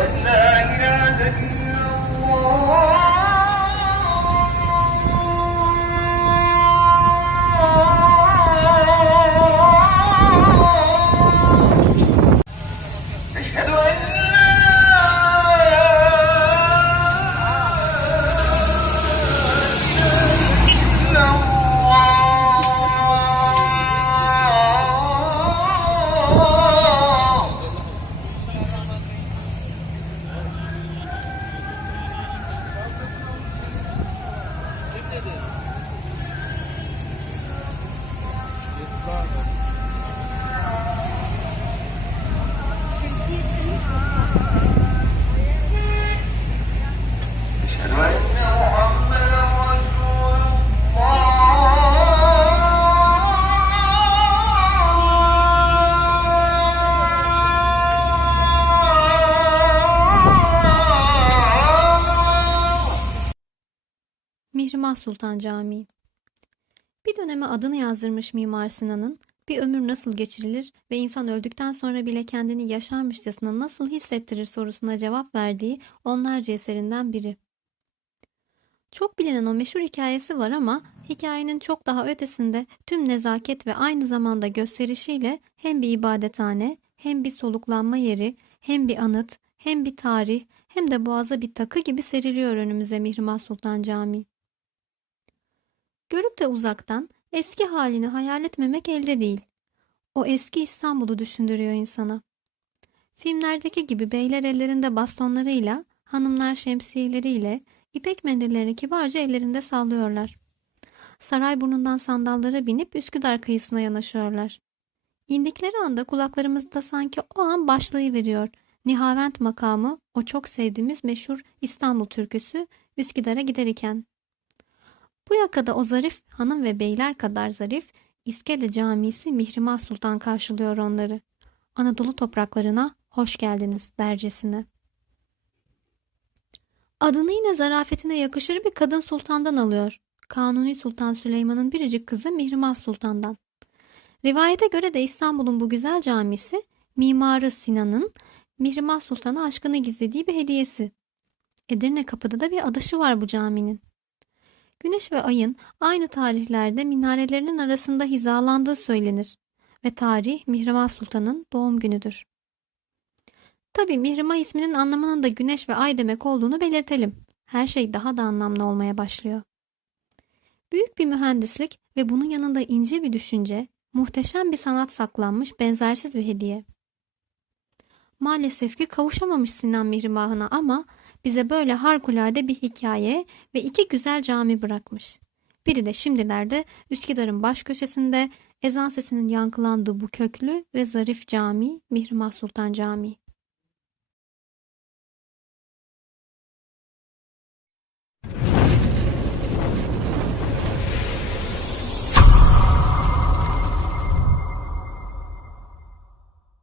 맨날 Mihrimah Sultan Camii Bir döneme adını yazdırmış Mimar Sinan'ın bir ömür nasıl geçirilir ve insan öldükten sonra bile kendini yaşarmışçasına nasıl hissettirir sorusuna cevap verdiği onlarca eserinden biri. Çok bilinen o meşhur hikayesi var ama hikayenin çok daha ötesinde tüm nezaket ve aynı zamanda gösterişiyle hem bir ibadethane, hem bir soluklanma yeri, hem bir anıt, hem bir tarih, hem de boğaza bir takı gibi seriliyor önümüze Mihrimah Sultan Camii. Görüp de uzaktan eski halini hayal etmemek elde değil. O eski İstanbul'u düşündürüyor insana. Filmlerdeki gibi beyler ellerinde bastonlarıyla, hanımlar şemsiyeleriyle, ipek mendillerini kibarca ellerinde sallıyorlar. Sarayburnu'ndan sandallara binip Üsküdar kıyısına yanaşıyorlar. İndikleri anda kulaklarımızda sanki o an başlığı veriyor. Nihavent makamı, o çok sevdiğimiz meşhur İstanbul türküsü Üsküdar'a gider iken. Bu yakada o zarif hanım ve beyler kadar zarif İskele Camisi Mihrimah Sultan karşılıyor onları. Anadolu topraklarına hoş geldiniz dercesine. Adını yine zarafetine yakışır bir kadın sultandan alıyor. Kanuni Sultan Süleyman'ın biricik kızı Mihrimah Sultan'dan. Rivayete göre de İstanbul'un bu güzel camisi mimarı Sinan'ın Mihrimah Sultan'a aşkını gizlediği bir hediyesi. Edirne Kapı'da da bir adaşı var bu caminin. Güneş ve ayın aynı tarihlerde minarelerinin arasında hizalandığı söylenir ve tarih Mihrimah Sultan'ın doğum günüdür. Tabi Mihrimah isminin anlamının da güneş ve ay demek olduğunu belirtelim. Her şey daha da anlamlı olmaya başlıyor. Büyük bir mühendislik ve bunun yanında ince bir düşünce, muhteşem bir sanat saklanmış benzersiz bir hediye. Maalesef ki kavuşamamış Sinan Mihrimah'ına ama bize böyle harikulade bir hikaye ve iki güzel cami bırakmış. Biri de şimdilerde Üsküdar'ın baş köşesinde ezan sesinin yankılandığı bu köklü ve zarif cami Mihrimah Sultan Camii.